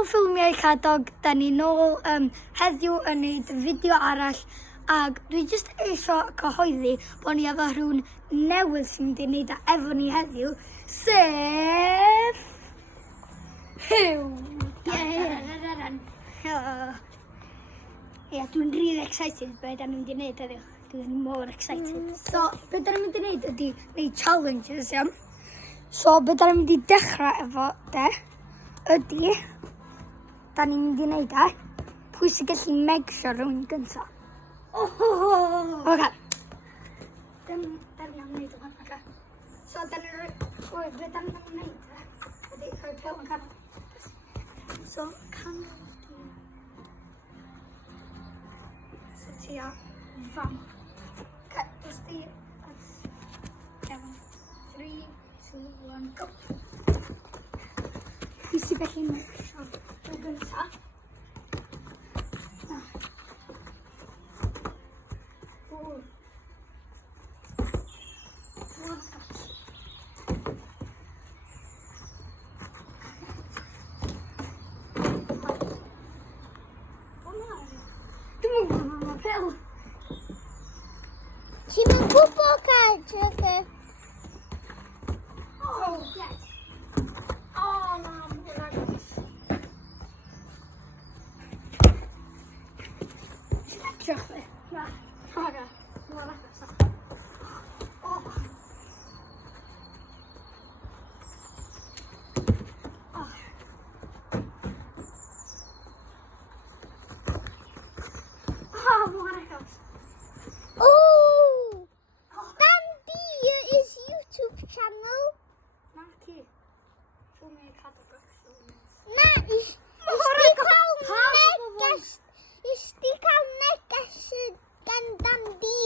Helo ffilmiau Cadog, da ni nôl heddiw yn neud fideo arall ac dwi jyst eisiau cyhoeddi bod ni efo rhywun newydd sy'n mynd i wneud efo ni heddiw, sef Hyw. Ie, dwi'n really excited be da ni'n mynd i wneud heddiw. Dwi'n mor excited. So, be da ni'n mynd i wneud ydy wneud challenges, iawn. So, be da ni'n mynd i dechrau efo, ydy, da ni'n mynd i wneud pwy sy'n gallu megsio rhywun gyntaf. Oce. Da ni'n wneud o'n oce. So, da ni'n rhoi, be da ni'n wneud ydy rhoi pew yn canol. So, canol di. So, ti a fam. Oce, dos di, 3, 2, 1, go. Pwy sy'n gallu megsio rhywun gyntaf. Ti'n mynd gwybod cadw? Oh, yes. Oh, no, mor agos. Ti'n edrych fi? Na. Oce. Mor agos. Oh. Oh. Oh, mor agos. Oh! Dandy is YouTube channel. Naci. Ffilmiau Cadog Na, is di cael neges gan Dandy.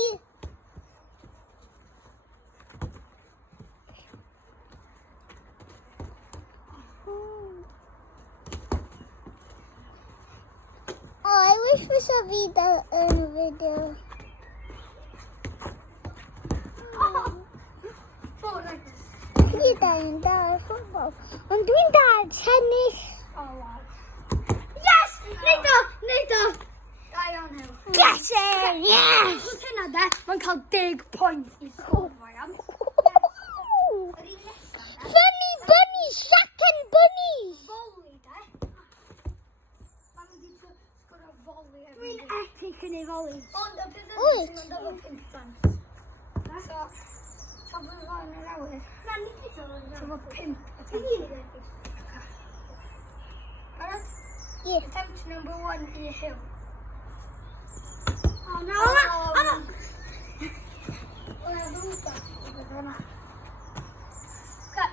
Oh, I wish we saw Vida in a video. Mor agos. Vida yn dar ffwbol. Ond dwi'n dar tennis. Oh, wow. Yes! Neud o! Neud o! Da iawn, Hyw. Get it! Yes! Wrth hynna, mae'n cael 10 pwynt i sgwrfo, iawn. Yr un nesaf, Funny bunnies, Jack and bunnies. Foli, Mae'n mynd i sgwrfo foli. Dwi'n epic yn ei foli. Ond y bydd yn Wyt? mynd efo 5 plant. So, tra bod fo yn yr awyr. Na, ni beth o'n yr awyr. Tra bod 5 y plant. Alright? Yeah. Attempt number 1 i Hyw. Oh, no. Okay,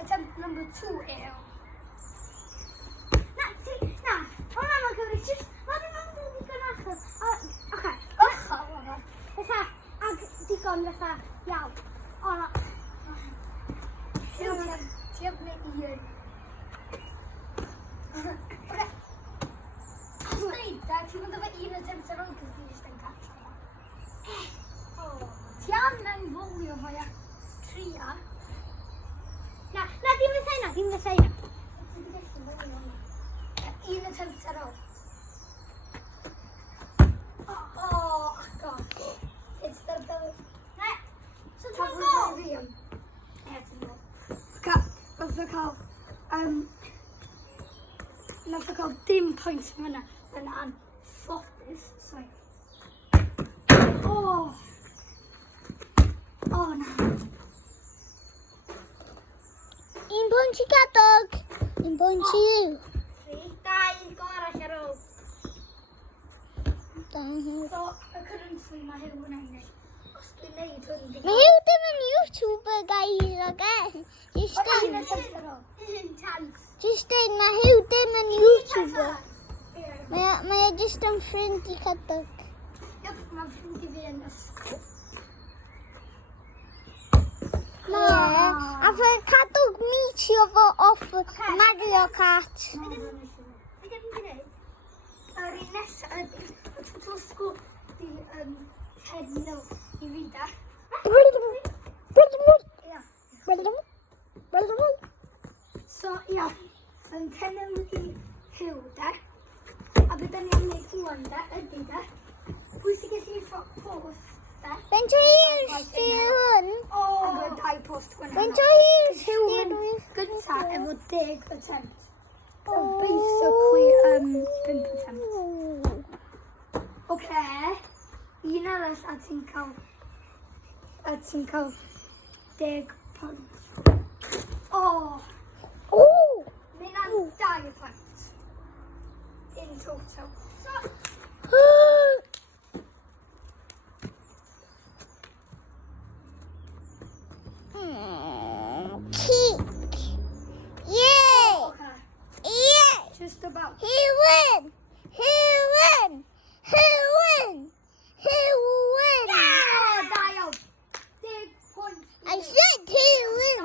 attempt number 2 i Hyw. Na, hwnna mae'n gyfri. Mae'n mynd i digon achos. Oce, ochal. Fatha, ag digon fatha, iawn. O, na. Hyw, ti am gwneud 1. Oce. Os neud, ti'n mynd efo 1 attempt ar ôl cos di jyst yn catch o. Ti angen folio fo, ia. 3 a. Na, dim yn sain na. Ti di gallu folio hwnna. 1 attempt ar ôl. God. It's the belly. Na, so ti'n gol? Ie, ti'n gol. Nath o cael, dim pwynt fyna yn anffodus. Sorry. Oh, na. Un pwynt i Cadog. Un pwynt i yw. 3, 2, go arall ar ôl. So, y currently mae Hyw yn ennill. Os dwi'n neud hwn, Mae Hyw ddim yn YouTuber, guys, oce? Just un dweud, attempt ar ôl. Un chance. just dweud, mae Hyw ddim yn YouTuber. Ie. Mae e just yn ffrind i Cadog. Yep, mae'n ffrind i fi yn ysgol. Ie, a fe Cadog meetio fo off Mario Kart. Be ddim yn gwneud? Yr un nesaf ydy, trwy sgwr di head no i fi da. So, ia, yn tenen i Hyw wan da, ydy da. Pwy sy'n gallu ffog post da? Faint o hir sy'n hwn? O, dau post gwahanol. Faint o hir sy'n Gynta efo 10%. So basically 5%. Oce. Un arall a ti'n cael 10 pont. O! Mae'n am 2 pont. In total. Kick. Yay! Okay. Yay! Just about. He win! He win! He win! He win! Oh, da iawn. 10 pont. I said he win!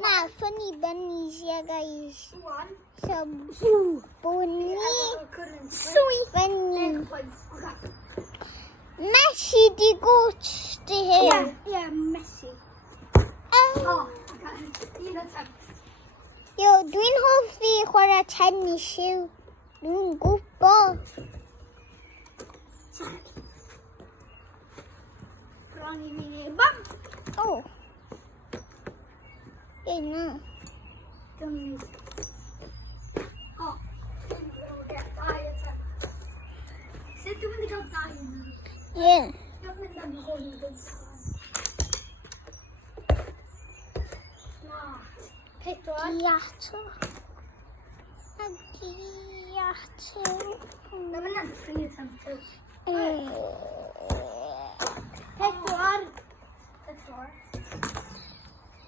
Na, funny bunnies, yeah, guys. One. Some bunny. Sweet. Funny. 10 points. Okay. Messi di goat to him. Yeah, Messi. Oh. Oh, okay. Un attempt. Yo, dwi'n hoffi chwarae tennis yw. Dwi'n gwybod. Bron I mi neu. Bam! Oh. Hey, no. Gummies. Oh, dwi'n get 2 attempt. Sut dwi'n mynd I gael 2 yna? Yeah. Dwi'n mynd am hwn I gynta. Giato. A giato. Na mynd am 3 attempt too. Pedwar. 4.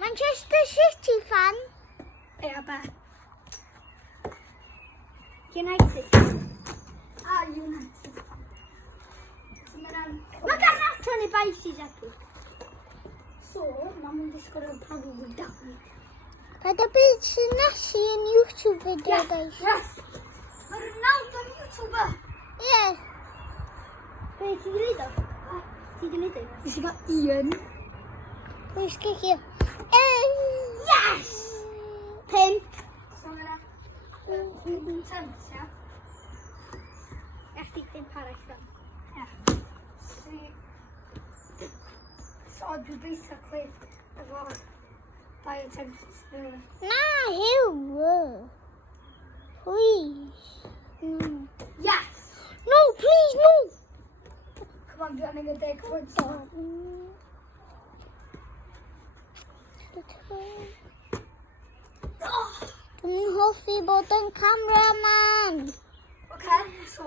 Manchester City fan. Ia, be? United. United. Mae gan atron I baisi Zepi. So, mae'n mynd I sgorio probably down. Paid a byd sy'n nesu yn YouTube video, guys. Yes! Mae Ronaldo yn YouTuber. Yeah. Be, ti di neud o? Ti di neud o? Nes I gael 1. Pwy sgicio? Yes! 5. So mae'na 5 cents, ia? Ech di 5 arall fan. Ia. So, dwi basically efo 2 attempts. Na, hyw. Please. No. Yes! No, please, no. Come on, dwi'n neud 10 points. Dwi'n hoffi bod yn cameraman. Okay, so,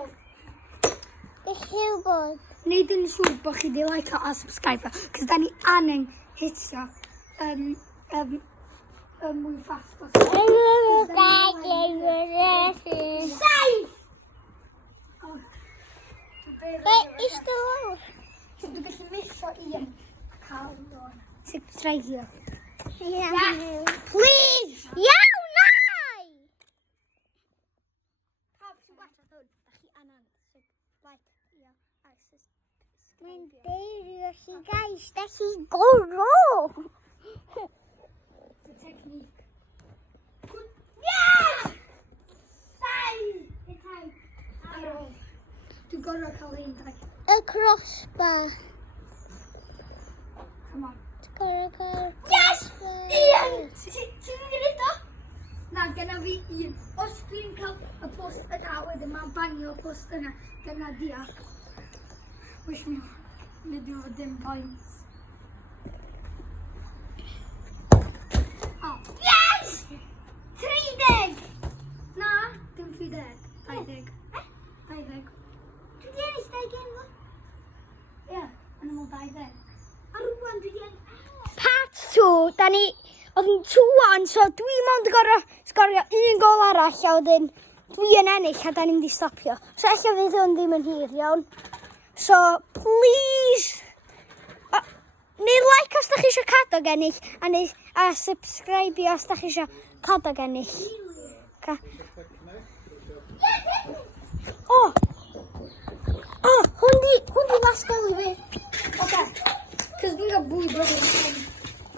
Gallai bod. neud yn siŵr bod chi di like a subscribe, cos da ni angen hitio mwy fast bosib. Safe! Oh, Ista lawr. so dwi'n gallu misio 1 a cael o'n. Sut trai hi o? Please. Iawn, nai. Pawb sy'n gwachod hwn, da chi angen like a Mae'n subscribe. deirio chi, guys. Da chi goro. The technique. Yeah! Safe! Dwi'n gorfod cael ein dau. Y crossbar. Come on. Gorau. Yes! 1! Ti'n gwneud o? Na, gyda fi 1. Os dwi'n cael y post yna, wedyn mae'n bangio y post yna, dyna diar. Wish me, nid yw dim points. Oh, yes! 30! Na, dim 30. 20. 20. Dwi di ennill 20 gen fo? Ie, yn ymwneud 20. A rwan dwi di ennill. Part 2. Da ni... Oedd yn 2-1, so dwi mond yn gorau sgorio 1 gol arall, a wedyn dwi yn ennill, a da ni'n di stopio. So eich fydd hwn ddim yn hir, iawn. So, please... Neu like os da chi eisiau cadw gennych, a subscribe os da chi eisiau cadw gennych. O! O, hwn di last goal I fi. Okay, cos dwi'n cael bwyd blwyddyn.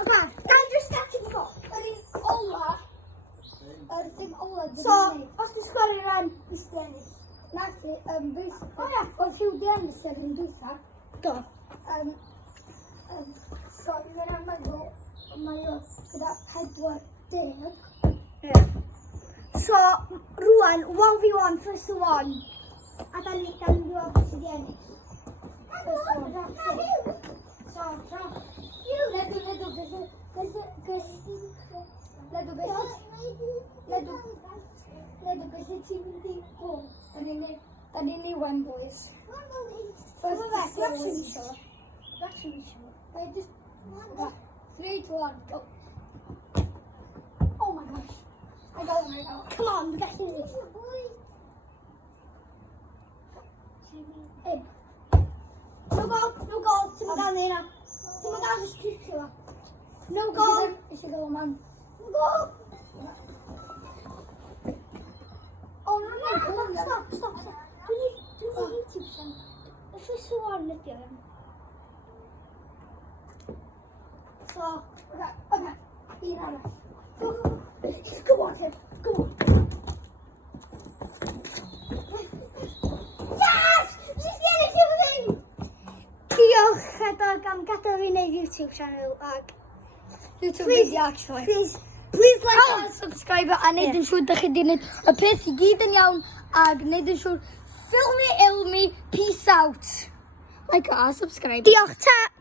Okay, ga I just start yn bod? Yr un ola. Yr thing ola. So, os dwi'n sgorio ran, i sti ennill. Naci, oedd rhyw di ennill sydd yn dwytha. Do. So, dwi'n meddwl, mae o gyda 40. Yeah. So, rwan, 1v1, first to one. A da ni wedi weld beth sydd wedi ennill. First to one. So, Ledw beth sydd ti'n mynd i bod. Da ni'n iwan, boys. First to one. Actually sure. I just 3 to 1, go. Oh my gosh. I go. Come on, we got you. Hey, No goal. Ti'n mynd gan hynna. Ti'n mynd gan just kick you. No goal. is je go, man. No goal. Oh, no. Stop. Dwi'n YouTube channel. The first to one ydi o'n. So, Okay. Un arall. go on, kid. Go on. Yes! Nes i ennill everything! Diolch Edog am gadael fi wneud YouTube channel ag YouTube Please- video, actually. please like And subscribe a neud yn siŵr da chi di wneud y peth i gyd yn iawn ag wneud yn siŵr ffilmi, ilmi, peace out. Like a subscribe. Diolch ta!